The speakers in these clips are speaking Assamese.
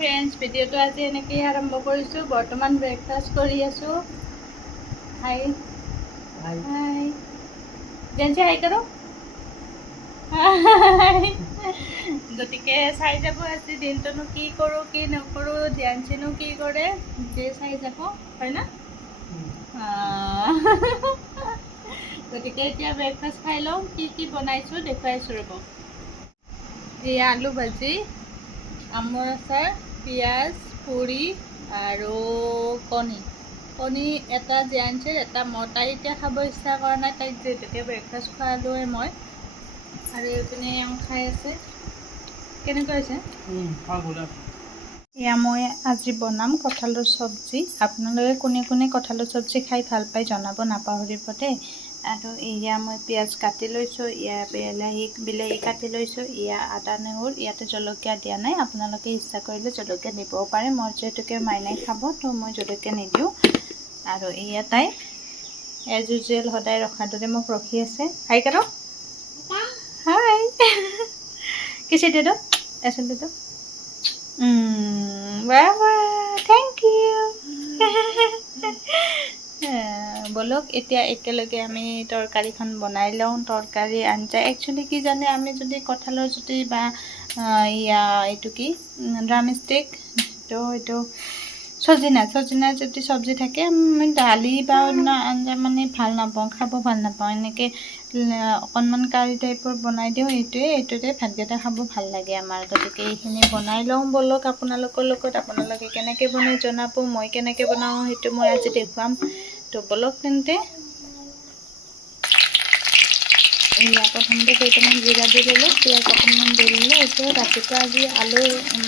ফ্ৰেণ্ডছ, ভিডিঅ'টো আজি এনেকৈ আৰম্ভ কৰিছোঁ। বৰ্তমান ব্ৰেকফাষ্ট কৰি আছোঁ। হাই হাই জেঞ্চি হাই কৰো। গতিকে চাই যাব আজি দিনটোনো কি কৰোঁ কি নকৰোঁ, জেঞ্চিনো কি কৰে যে চাই যাব, হয় না? গতিকে এতিয়া ব্ৰেকফাষ্ট খাই লওঁ। কি বনাইছোঁ দেখুৱাইছোঁ ৰ'ব। এয়া আলু ভাজি, আমৰ আচাৰ, পিঁয়াজ, পুৰি আৰু কণী এটা জীয়াঞ্চিৰ, এটা মই। তাই এতিয়া খাব ইচ্ছা কৰা নাই, তাইক যিহেতুকে ব্ৰেকফাষ্ট খোৱালোৱে মই। আৰু এইপিনে খাই আছে। কেনেকুৱা হৈছে? এয়া মই আজি বনাম কঁঠালৰ চব্জি। আপোনালোকে কোনে কোনে কঁঠালৰ চব্জি খাই ভাল পায় জনাব নাপাহৰিব দেই। আৰু এয়া মই পিঁয়াজ কাটি লৈছোঁ, এয়া বিলাহী কাটি লৈছোঁ, এয়া আদা নহৰু, ইয়াতে জলকীয়া দিয়া নাই। আপোনালোকে ইচ্ছা কৰিলে জলকীয়া দিবও পাৰে। মই যিহেতুকে মাইনাই খাব তো মই জলকীয়া নিদিওঁ। আৰু এয়া তাই এজ ইউজুৱেল সদায় ৰখাৰ দৰে মোক ৰখি আছে। হাই কাৰো, হাই কিছে দে দো, এচল দে দো। বাবা থেংক ইউ। বলক এতিয়া একেলগে আমি তৰকাৰীখন বনাই লওঁ। তৰকাৰী আঞ্জা একচুৱেলি কি জানে, আমি যদি কঁঠালৰ যদি বা এইটো কি ড্ৰাম ষ্টিক, তো এইটো চজিনা যদি চব্জি থাকে, আমি দালি বা অন্য আঞ্জা মানে ভাল নাপাওঁ, খাব ভাল নাপাওঁ। এনেকৈ অকণমান কাৰী টাইপৰ বনাই দিওঁ। এইটোৰে ভাতকেইটা খাব ভাল লাগে আমাৰ। গতিকে এইখিনি বনাই লওঁ বলক আপোনালোকৰ লগত। আপোনালোকে কেনেকৈ বনাই জনাব। মই কেনেকৈ বনাওঁ সেইটো মই আজি দেখুৱাম। তো বলক তেন্তে। এয়া প্ৰথমতে কেইটামান জিৰা দি ল'লোঁ, পিঁয়াজ অকণমান দি ল'লোঁ। এতিয়া ৰাতিপুৱা আজি আলু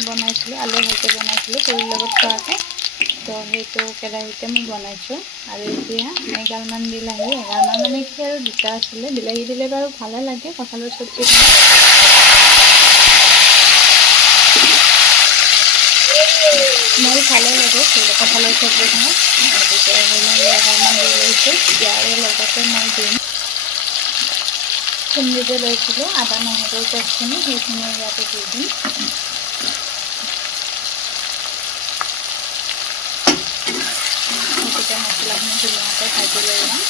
বনাইছিলোঁ, আলু ভাজি বনাইছিলোঁ পুৰিৰ লগত খোৱাকৈ। তো সেইটো কেৰাহীতে মই বনাইছোঁ। আৰু এতিয়া এগালমান বিলাহী, এগালমান মানে কি আৰু দুটা আছিলে। বিলাহী দিলে বাৰু ভালে লাগে কঁঠালৰ চব্জি। মোৰ ভালে লাগে কঁঠালৰ চব্জিখনত। গতিকে বিলাহী এগালমান দি লৈছোঁ। ইয়াৰে লগতে মই দিম খুন্দি যে লৈছিলোঁ আদা নহৰুৰ পেষ্টখিনি, সেইখিনি ইয়াতে দি দিম। গতিকে মছলাখিনি ধুনীয়াকৈ ভাজি লৈ ল'ম।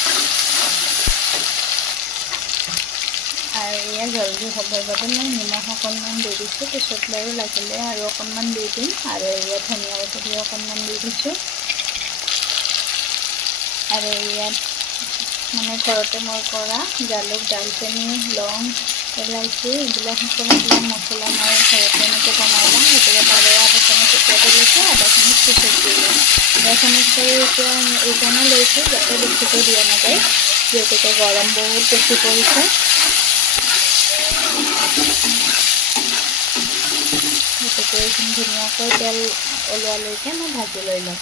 আৰু এয়া জলদি হ'বৰ বাবে মই নিমখ অকণমান দি দিছোঁ। পিছত বাৰু লাগিলে আৰু অকণমান দি দিম। আৰু এয়া ধনিয়া পাত অকণমান দি দিছোঁ। আৰু ইয়াত মানে ঘৰতে মই কৰা জালুক, দালচেনি, লং, ইলাইচি এইবিলাক সকলোবিলাক মছলা মই ঘৰতে এনেকৈ বনাই লওঁ। গতিকে তাৰে আদাখিনি শুকুৱাই দি লৈছোঁ, আদাখিনি পিছত দি লওঁ। আদাখিনি এতিয়া এইকাৰণে লৈছোঁ যাতে বেছিকৈ দিয়া নাযায়, যিহেতুকে গৰম বহুত বেছি পৰিছে। গতিকে এইখিনি ধুনীয়াকৈ তেল ওলোৱালৈকে মই ভাজি লৈ লওঁ।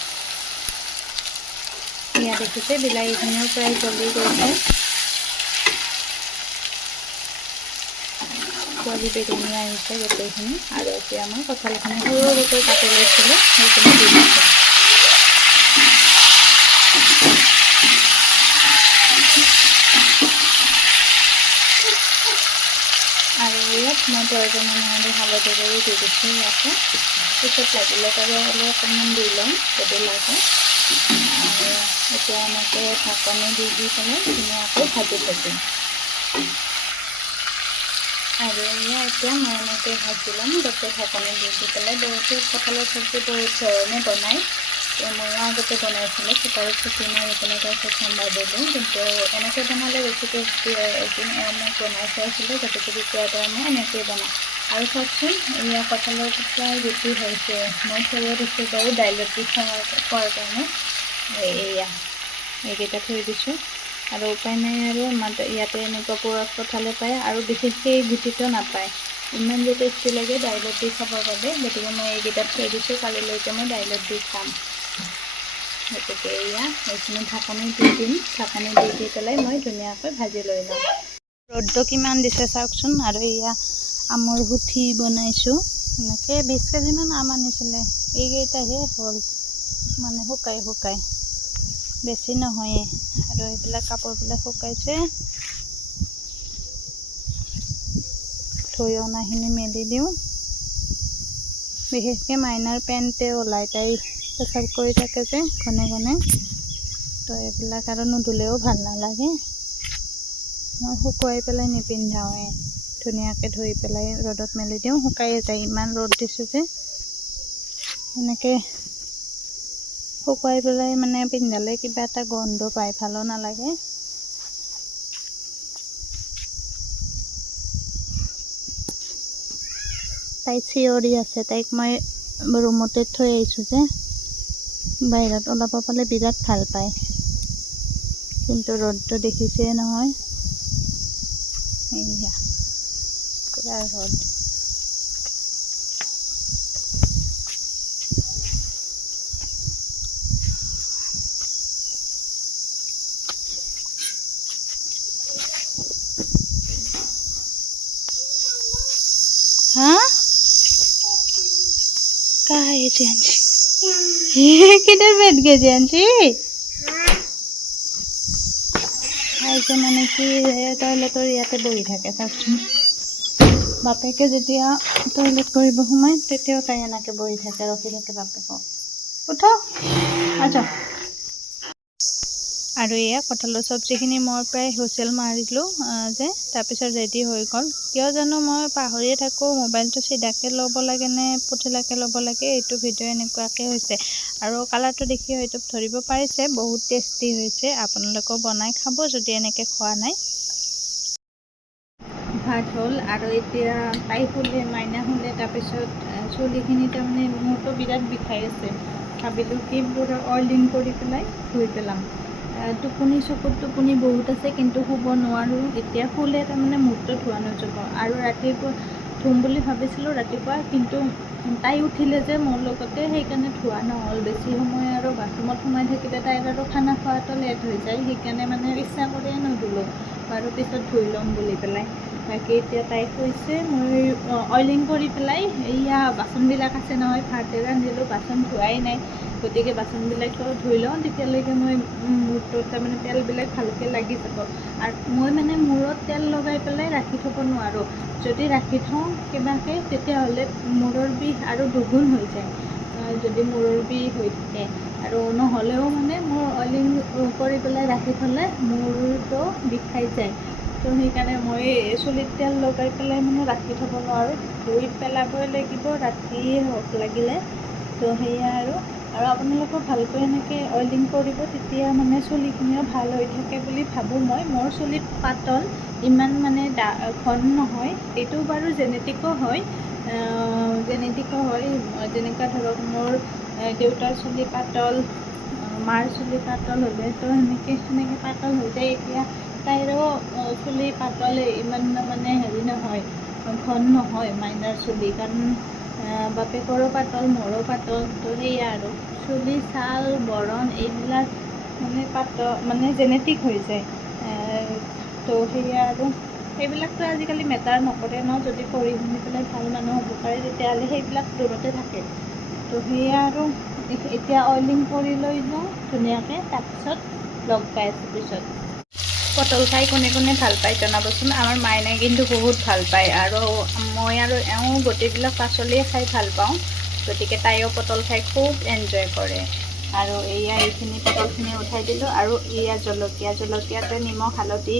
এয়া দেখিছে বিলাহীখিনিও প্ৰায় জ্বলি গৈছে। পোৱালি বেঙুনীয়া আহিছে গোটেইখিনি। আৰু এতিয়া মই কঁঠালখিনি সৰু সৰুকৈ কাটি লৈছিলোঁ, সেইখিনি দি দিছোঁ। আৰু ইয়াত মই প্ৰয়োজন অনুসৰি হালধি গুড়ি দি দিছোঁ ইয়াতে। পিছত লাগিলে তাৰে হ'লে অকণমান দি ল'ম যদি লাগে। আৰু এতিয়া এনেকৈ ঢাকনি দি পেলাই ধুনীয়াকৈ ভাজি থাকিম। আৰু এতিয়া মই এনেকৈ ভাজি ল'ম গোটেই ঢাকনি দি পেলাই। বহুতো কঁঠালৰ চব্জি বহুত ধৰণে বনায়। ময়ো আগতে বনাইছিলোঁ, কুকাৰত চিটি মাৰি পেলাই তাৰপিছত সম্বাৰ দিলোঁ। কিন্তু এনেকৈ বনালে বেছি টেষ্টি হয়। এদিন মই বনাই চাইছিলোঁ, গতিকে তেতিয়াৰ পৰা মই এনেকৈয়ে বনাওঁ। আৰু চাওকচোন এয়া কঁঠালৰ প্ৰায় গুটি হৈছে। মই থৈও দিছোঁ বাৰু দাইলত দি খোৱাৰ কাৰণে। এয়া এইকেইটা থৈ দিছোঁ। আৰু উপায় নাই আৰু আমাৰ ইয়াতে এনেকুৱা পুৰঠ কঁঠালে পায়, আৰু বিশেষকৈ এই গুটিটো নাপায়। ইমান যে টেষ্টি লাগে দাইলত দি খাবৰ বাবে। গতিকে মই এইকেইটাত থৈ দিছোঁ, কালিলৈকে মই দাইলত দি খাম। গতিকে এয়া এইখিনি ঢাকনি দি দিম। ঢাকনি দি পেলাই মই ধুনীয়াকৈ ভাজি লৈ ল'ম। ৰ'দটো কিমান দিছে চাওকচোন। আৰু এয়া আমৰ হুঠি বনাইছোঁ। এনেকৈ 20 কেজিমান আম আনিছিলে, এইকেইটাহে হ'ল, মানে শুকাই বেছি নহয়ে। আৰু এইবিলাক কাপোৰবিলাক শুকাইছে। ধুই অনাখিনি মেলি দিওঁ। বিশেষকৈ মাইনাৰ পেণ্টে ওলাই, তাই পেচাব কৰি থাকে যে ঘনে ঘনে, তো এইবিলাক আৰু নুধুলেও ভাল নালাগে। মই শুকুৱাই পেলাই নিপিন্ধাওঁৱে, ধুনীয়াকৈ ধুই পেলাই ৰ'দত মেলি দিওঁ, শুকায়ে যায়। ইমান ৰ'দ দিছোঁ যে এনেকৈ শুকুৱাই পেলাই মানে পিন্ধালে কিবা এটা গন্ধ পায়, ভালো নালাগে। তাই চিঞৰি আছে, তাইক মই ৰুমতে থৈ আহিছোঁ যে, বাহিৰত ওলাব পালে বিৰাট ভাল পায়, কিন্তু ৰ'দটো দেখিছেই নহয়, এইয়া পুৰা ৰ'দ। हाँ कहाँ है जानची? किधर बैठ गए जानची? आइसे माने कि टॉयलेटर ইয়াতে বহি থাকে চাওকচোন। বাপেকে যেতিয়া টয়লেট কৰিব সোমায় তেতিয়াও তাই এনেকৈ বহি থাকে, ৰখি থাকে বাপেকক। উঠো আচ্ছা। আৰু এয়া কঁঠালৰ চব্জিখিনি মই প্ৰায় হুইচেল মাৰিলোঁ যে, তাৰপিছত ৰেডি হৈ গ'ল। কিয় জানো মই পাহৰিয়ে থাকোঁ, মোবাইলটো চিধাকৈ ল'ব লাগে নে পুঠিলাকৈ ল'ব লাগে। এইটো ভিডিঅ' এনেকুৱাকৈ হৈছে, আৰু কালাৰটো দেখি হয়তো ধৰিব পাৰিছে, বহুত টেষ্টি হৈছে। আপোনালোকেও বনাই খাব যদি এনেকৈ খোৱা নাই। ভাত হ'ল আৰু এতিয়া তাই শুলে, মাইনা শুলে। তাৰপিছত চুলিখিনি তাৰমানে মোৰতো বিৰাট বিষাই আছে, ভাবিলোঁ কি পুৰা অইলিং কৰি পেলাই ধুই পেলাম। টোপনি, চকুত টোপনি বহুত আছে, কিন্তু শুব নোৱাৰোঁ। এতিয়া শুলে তাৰমানে মূৰটো ধোৱা নাযাব, আৰু ৰাতিপুৱা ধুম বুলি ভাবিছিলোঁ ৰাতিপুৱা, কিন্তু তাই উঠিলে যে মোৰ লগতে, সেইকাৰণে ধোৱা নহ'ল। বেছি সময় আৰু বাথৰুমত সোমাই থাকিলে তাইৰ আৰু খানা খোৱাটো লেট হৈ যায়, সেইকাৰণে মানে ইচ্ছা কৰিয়ে নুধুলোঁ, আৰু পিছত ধুই ল'ম বুলি পেলাই। বাকী এতিয়া তাই শুইছে, মই অইলিং কৰি পেলাই এয়া বাচনবিলাক আছে নহয়, ভাত ৰান্ধিলোঁ, বাচন ধোৱাই নাই, গতিকে বাচনবিলাকো ধুই লওঁ, তেতিয়ালৈকে মই মূৰটোত তাৰমানে তেলবিলাক ভালকৈ লাগি যাব। আৰু মই মানে মূৰত তেল লগাই পেলাই ৰাখি থ'ব নোৱাৰোঁ, যদি ৰাখি থওঁ কিবাকৈ তেতিয়াহ'লে মূৰৰ বিষ আৰু দুগুণ হৈ যায়, যদি মূৰৰ বিষ হৈ থাকে। আৰু নহ'লেও মানে মোৰ অইলিং কৰি পেলাই ৰাখি থ'লে মূৰটো বিষাই যায়, তো সেইকাৰণে মই চুলিত তেল লগাই পেলাই মানে ৰাখি থ'ব নোৱাৰোঁ, ধুই পেলাবই লাগিব ৰাতিয়ে হওক লাগিলে। তো সেয়া আৰু আপোনালোকেও ভালকৈ এনেকৈ অইলিং কৰিব, তেতিয়া মানে চুলিখিনিও ভাল হৈ থাকে বুলি ভাবোঁ মই। মোৰ চুলিত পাতল, ইমান মানে ঘন নহয়, এইটো বাৰু জেনেটিকো হয়, যেনেকুৱা ধৰক মোৰ দেউতাৰ চুলি পাতল, মাৰ চুলি পাতল হ'লে তো সেনেকৈ পাতল হৈ যায়। এতিয়া তাইৰো চুলি পাতলে, ইমান মানে হেৰি নহয়, ঘন নহয় মাইনাৰ চুলি, কাৰণ বাপেকৰো পাতল, মোৰো পাতল। তো সেয়া আৰু চুলি, ছাল, বৰণ এইবিলাক মানে মানে জেনেটিক হৈ যায়। তো সেয়া আৰু সেইবিলাকতো আজিকালি মেটাৰ নকৰে ন, যদি পঢ়ি শুনি পেলাই ভাল মানুহ হ'ব পাৰে তেতিয়াহ'লে সেইবিলাক দূৰতে থাকে। তো সেয়া আৰু এতিয়া অইলিং কৰি লৈ যাওঁ ধুনীয়াকৈ, তাৰপিছত লগ পাই আছোঁ পিছত। পটল খাই কোনে কোনে ভাল পায় জনাবচোন। আমাৰ মাইনাই কিন্তু বহুত ভাল পায়, আৰু মই আৰু এওঁ গোটেইবিলাক পাচলিয়ে খাই ভাল পাওঁ, গতিকে তাইও পটল খাই খুব এনজয় কৰে। আৰু এইখিনি পটলখিনি উঠাই দিলোঁ, আৰু জলকীয়াতে নিমখ হালধি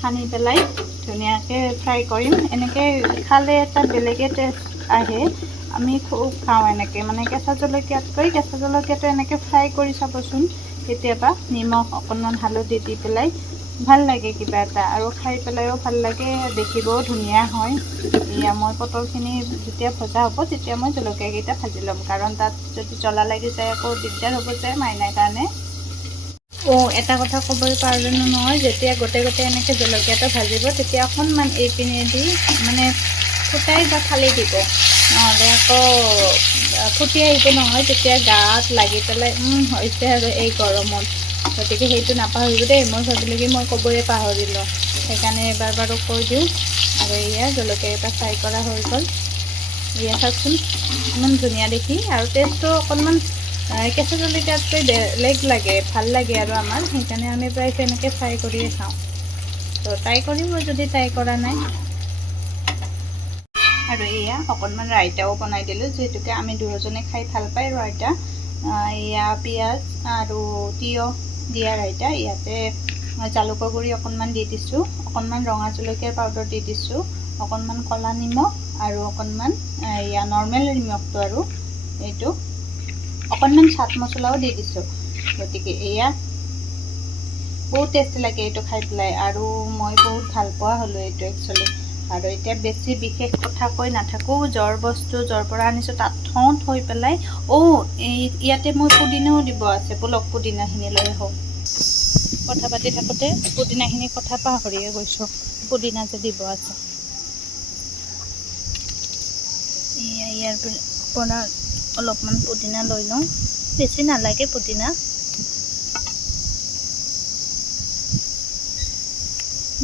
সানি পেলাই ধুনীয়াকৈ ফ্ৰাই কৰিম। এনেকৈ খালে এটা বেলেগে টেষ্ট আহে, আমি খুব খাওঁ এনেকৈ, মানে কেঁচা জলকীয়াটো এনেকৈ ফ্ৰাই কৰি চাবচোন কেতিয়াবা, নিমখ অকণমান হালধি দি পেলাই, ভাল লাগে কিবা এটা, আৰু খাই পেলাইও ভাল লাগে, দেখিবও ধুনীয়া হয়। এয়া মই পটলখিনি যেতিয়া ভজা হ'ব তেতিয়া মই জলকীয়াকেইটা ভাজি ল'ম, কাৰণ তাত যদি জ্বলা লাগি যায় আকৌ দিগদাৰ হ'ব যে মাইনাৰ কাৰণে। এটা কথা ক'বই পাৰিলোঁ নহয়, যেতিয়া গোটেই এনেকৈ জলকীয়াটো ভাজিব তেতিয়া অকণমান এইপিনেদি মানে ফুটাই বা ফালি দিব, নহ'লে আকৌ ফুটি আহিব নহয়, তেতিয়া গাত লাগি পেলাই হৈছে আৰু এই গৰমত। গতিকে সেইটো নাপাহৰিব দেই, মই ভাবিলোঁ কি মই ক'বই পাহৰিলোঁ, সেইকাৰণে এবাৰ বাৰু কৈ দিওঁ। আৰু এয়া জলকীয়াকেইটা ফ্ৰাই কৰা হৈ গ'ল, এয়া চাওকচোন ইমান ধুনীয়া দেখি, আৰু টেষ্টটো অকণমান কেঁচা জলকীয়াতকৈ বেলেগ লাগে, ভাল লাগে আৰু আমাৰ, সেইকাৰণে আমি প্ৰায় তেনেকৈ ফ্ৰাই কৰিয়ে খাওঁ। তো ট্ৰাই কৰিব যদি ট্ৰাই কৰা নাই। আৰু এয়া অকণমান ৰাইতাও বনাই দিলোঁ, যিহেতুকে আমি দুয়োজনে খাই ভাল পাই ৰাইতা। এয়া পিঁয়াজ আৰু তিয়ঁহ দিয়া ৰাইতা। ইয়াতে জালুকৰ গুড়ি অকণমান দি দিছোঁ, অকণমান ৰঙা জলকীয়াৰ পাউডাৰ দি দিছোঁ, অকণমান ক'লা নিমখ আৰু অকণমান এয়া নৰ্মেল নিমখটো আৰু এইটো অকণমান চাট মছলাও দি দিছোঁ। গতিকে এয়া বহুত টেষ্টি লাগে এইটো খাই পেলাই, আৰু মই বহুত ভাল পোৱা হ'লোঁ এইটো একচুৱেলি। আৰু এতিয়া বেছি বিশেষ কথা কৈ নাথাকোঁ, জ্বৰ বস্তু জ্বৰ পৰা আনিছোঁ তাত থৈ পেলাই ইয়াতে মই পুদিনাও দিব আছে, বলক পুদিনাখিনি লৈ আহোঁ। কথা পাতি থাকোঁতে পুদিনাখিনি কথা পাহৰিয়ে গৈছোঁ, পুদিনা যে দিব আছে। ইয়াৰ পৰা অলপমান পুদিনা লৈ লওঁ, বেছি নালাগে পুদিনা,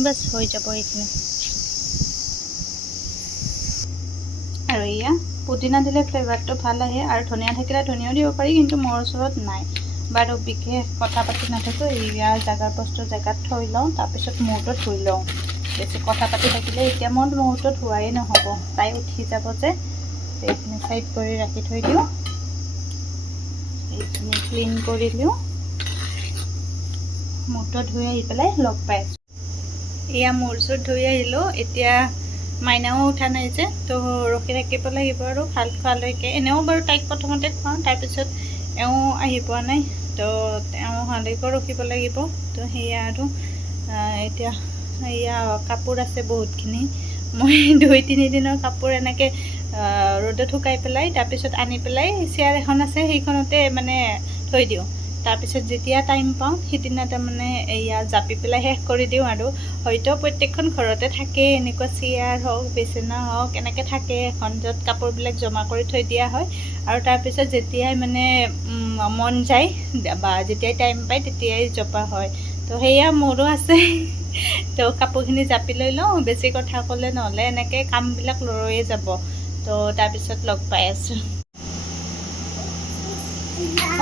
বাছ হৈ যাব এইখিনি। আৰু এয়া পুদিনা দিলে ফ্লেভাৰটো ভাল আহে, আৰু ধনিয়া থাকিলে ধনিয়াও দিব পাৰি, কিন্তু মোৰ ওচৰত নাই। বাৰু বিশেষ কথা পাতি নাথাকোঁ, ইয়াৰ জেগাৰ বস্তু জেগাত থৈ লওঁ, তাৰপিছত মূৰটো ধুই লওঁ। বেছি কথা পাতি থাকিলে এতিয়া মোৰ মূৰটো ধোৱাই নহ'ব, তাই উঠি যাব যে। এইখিনি চাইড কৰি ৰাখি থৈ দিওঁ, এইখিনি ক্লিন কৰি দিওঁ, মূৰটো ধুই আহি পেলাই লগ পাই আছোঁ। এয়া মূৰ চুৰ ধুই আহিলোঁ, এতিয়া মাইনাও উঠা নাই যে, তো ৰখি থাকিব লাগিব আৰু ভাল খোৱালৈকে। এনেও বাৰু তাইক প্ৰথমতে খুৱাওঁ, তাৰপিছত এওঁ আহি পোৱা নাই, তো এওঁ অহালৈকেও ৰখিব লাগিব। তো সেয়া আৰু এতিয়া এয়া কাপোৰ আছে বহুতখিনি, মই 2-3 দিনৰ কাপোৰ এনেকৈ ৰ'দত শুকাই পেলাই তাৰপিছত আনি পেলাই চেয়াৰ এখন আছে সেইখনতে মানে থৈ দিওঁ। তাৰপিছত যেতিয়া টাইম পাওঁ সিদিনা তাৰমানে এয়া জাপি পেলাই শেষ কৰি দিওঁ। আৰু হয়তো প্ৰত্যেকখন ঘৰতে থাকে এনেকুৱা চেয়াৰ হওক বিচনা হওক, এনেকৈ থাকে এখন য'ত কাপোৰবিলাক জমা কৰি থৈ দিয়া হয়, আৰু তাৰপিছত যেতিয়াই মানে মন যায় বা যেতিয়াই টাইম পায় তেতিয়াই জপা হয়। তো সেয়া মোৰো আছে। তো কাপোৰখিনি জাপি লৈ লওঁ, বেছি কথা ক'লে নহ'লে এনেকৈ কামবিলাক ৰৈয়ে যাব। তো তাৰপিছত লগ পাই আছোঁ।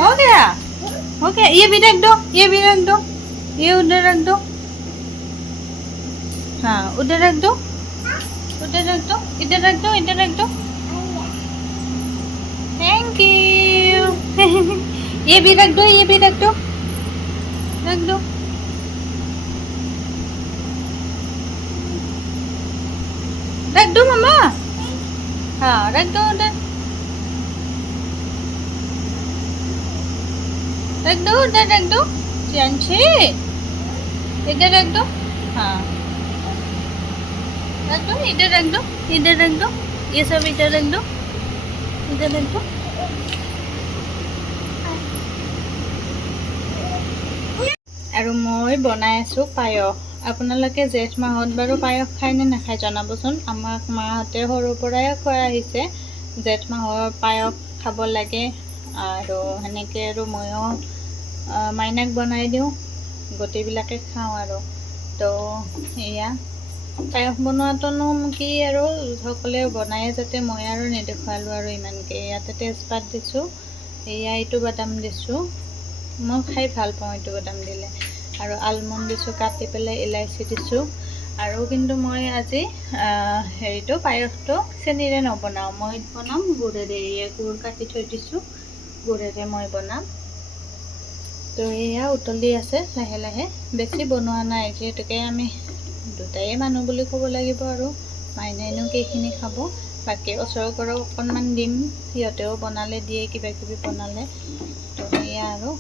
हो गया, ये भी रख दो, ये भी रख दो, ये उधर रख दो, हाँ उधर रख दो, उधर रख दो, इधर रख दो, इधर रख दो, थैंक यू। ये भी रख दो, ये भी रख दो, रख दो, रख दो मम्मा, हाँ रख दो उधर, रख दो उधर, रख दो चांचे, इधर रख दो, हाँ रख दो, इधर रख दो, इधर रख दो, ये सब इधर रख दो, इधर रख दो। আৰু মই বনাই আছোঁ পায়স। আপোনালোকে জেঠ মাহত বাৰু পায়স খায় নে নাখায় জনাবচোন। আমাক মাহঁতে সৰুৰ পৰাই খুৱাই আহিছে, জেঠ মাহৰ পায়স খাব লাগে। আৰু সেনেকৈ আৰু ময়ো মাইনাক বনাই দিওঁ, গোটেইবিলাকে খাওঁ আৰু। তো এয়া পায়স বনোৱাটোনো কি আৰু সকলোৱে বনায়ে, যাতে মই আৰু নেদেখুৱালোঁ আৰু ইমানকৈ। ইয়াতে তেজপাত দিছোঁ, এয়া এইটো বাদাম দিছোঁ, মই খাই ভাল পাওঁ এইটো বাদাম দিলে। আৰু আলমণ্ড দিছোঁ কাটি পেলাই, ইলাইচি দিছোঁ। আৰু কিন্তু মই আজি হেৰিটো পায়সটো চেনিৰে নবনাওঁ, মই বনাম গুড়েৰে। গুড় কাটি থৈ দিছোঁ, গুড়েৰে মই বনাম। তো এয়া উতলি আছে লাহে লাহে, বেছি বনোৱা নাই, যিহেতুকে আমি দুটাই মানুহ বুলি ক'ব লাগিব। আৰু মাইনাইনো কেইখিনি খাব, বাকী ওচৰৰ ঘৰক অকণমান দিম, সিহঁতেও বনালে দিয়ে, কিবা কিবি বনালে। তো এয়া আৰু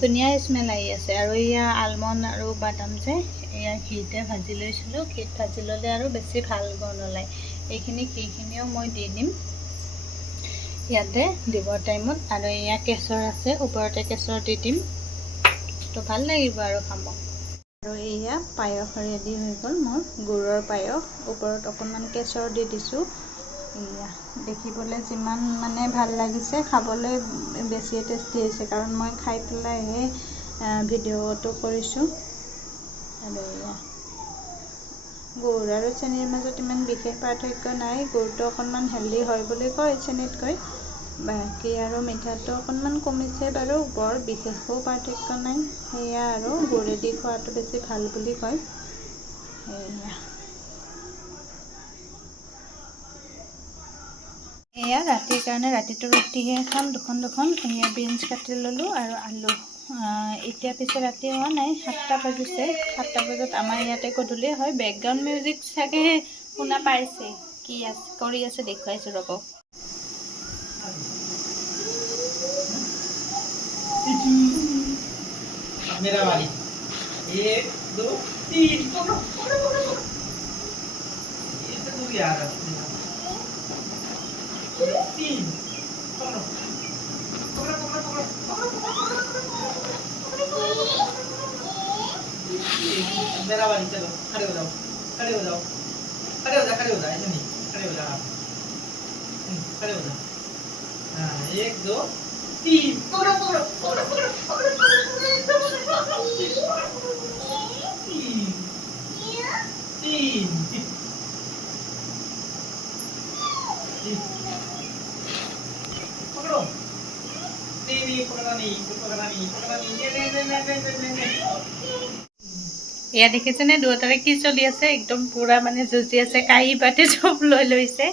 ধুনীয়া স্মেল আহি আছে। আৰু এয়া আলমণ্ড আৰু বাদাম যে এয়া ঘিতে ভাজি লৈছিলোঁ, ঘিত ভাজি ল'লে আৰু বেছি ভাল গোন্ধ ওলায়। এইখিনি ঘিখিনিও মই দি দিম ইয়াতে দিবৰ টাইমত। আৰু এয়া কেশৰ আছে, ওপৰতে কেশৰ দি দিম, তো ভাল লাগিব আৰু খাব। আৰু এয়া পায়স ৰেডি হৈ গ'ল মোৰ, গুড়ৰ পায়স। ওপৰত অকণমান কেশৰ দি দিছোঁ। এয়া দেখিবলৈ যিমান মানে ভাল লাগিছে, খাবলৈ বেছিয়ে টেষ্টি হৈছে, কাৰণ মই খাই পেলাইহে ভিডিঅ'টো কৰিছোঁ। আৰু এয়া গুড় আৰু চেনিৰ মাজত ইমান বিশেষ পাৰ্থক্য নাই, গুড়টো অকণমান হেল্ডি হয় বুলি কয় চেনিতকৈ, বাকী আৰু মিঠাটো অকণমান কমিছে বাৰু, বৰ বিশেষো পাৰ্থক্য নাই। সেয়া আৰু গুড়েদি খোৱাটো বেছি ভাল বুলি কয়। সেয়া এয়া ৰাতিৰ কাৰণে ৰাতিটো ৰুটিহে খাম দুখন এয়া বিনছ কাটি ল'লোঁ আৰু আলু এতিয়া পিছে ৰাতি হোৱা নাই 7টা বাজিছে 7টা বজাত আমাৰ ইয়াতে গধূলি হয় বেকগ্ৰাউণ্ড মিউজিক চাগে শুনা পাইছে কি আছে কৰি আছে দেখুৱাইছোঁ ৰ'ব मेरा वाली 1 2 3 पकड़ो ये तो दूर यार 3 पकड़ो मेरा वाली चलो खड़े हो जाओ ऐसे नहीं खड़े हो जाओ खड़े हो जाओ हाँ 1 2 3 पकड़ो এয়া দেখিছেনে দুটাৰে কি চলি আছে একদম পুৰা মানে যুঁজি আছে কাঁহী বাটি চব লৈ লৈছে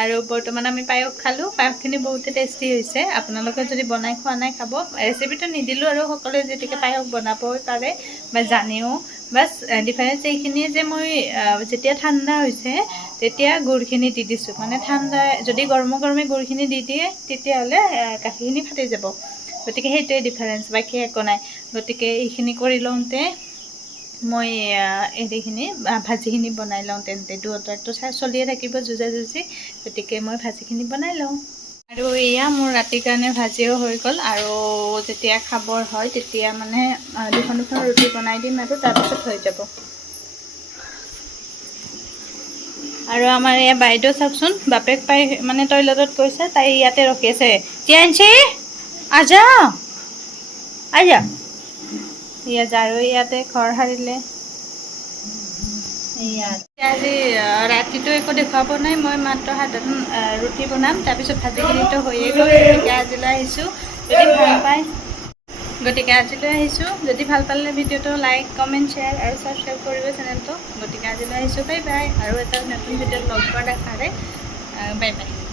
আৰু বৰ্তমান আমি পায়স খালোঁ পায়সখিনি বহুতে টেষ্টি হৈছে আপোনালোকে যদি বনাই খোৱা নাই খাব ৰেচিপিটো নিদিলোঁ আৰু সকলোৱে যেতিকে পায়স বনাবই পাৰে বা জানেও বাছ ডিফাৰেঞ্চ এইখিনিয়ে যে মই যেতিয়া ঠাণ্ডা হৈছে তেতিয়া গুড়খিনি দি দিছোঁ মানে ঠাণ্ডা যদি গৰমে গুড়খিনি দি দিয়ে তেতিয়াহ'লে গাখীৰখিনি ফাটি যাব গতিকে সেইটোৱে ডিফাৰেঞ্চ বাকী একো নাই গতিকে এইখিনি কৰি লওঁতে মই এইখিনি ভাজিখিনি বনাই লওঁ তেন্তে দুটাৰটো চলিয়ে থাকিব যুঁজি গতিকে মই ভাজিখিনি বনাই লওঁ আৰু এয়া মোৰ ৰাতিৰ কাৰণে ভাজিও হৈ গ'ল আৰু যেতিয়া খাবৰ হয় তেতিয়া মানে দুখন ৰুটি বনাই দিম আৰু তাৰপিছত হৈ যাব আৰু আমাৰ এয়া বাইদেউ চাওকচোন বাপেক পাই মানে টয়লেটত গৈছে তাই ইয়াতে ৰখি আছে চিয়াঞ্চি আজা ইয়া ঝাৰু ইয়াতে ঘৰ সাৰিলে আজি ৰাতিটো একো দেখুৱাব নাই মই মাত্ৰ সাধাৰণ ৰুটি বনাম তাৰপিছত ভাজিখিনিতো হৈয়ে গ'ল গতিকে আজিলৈ আহিছোঁ যদি ভাল পালে ভিডিঅ'টো লাইক কমেণ্ট শ্বেয়াৰ আৰু ছাবস্ক্ৰাইব কৰিব চেনেলটো গতিকে আজিলৈ আহিছোঁ বাই বাই আৰু এটা নতুন ভিডিঅ'ত লগ পোৱাৰ আশাৰে বাই বাই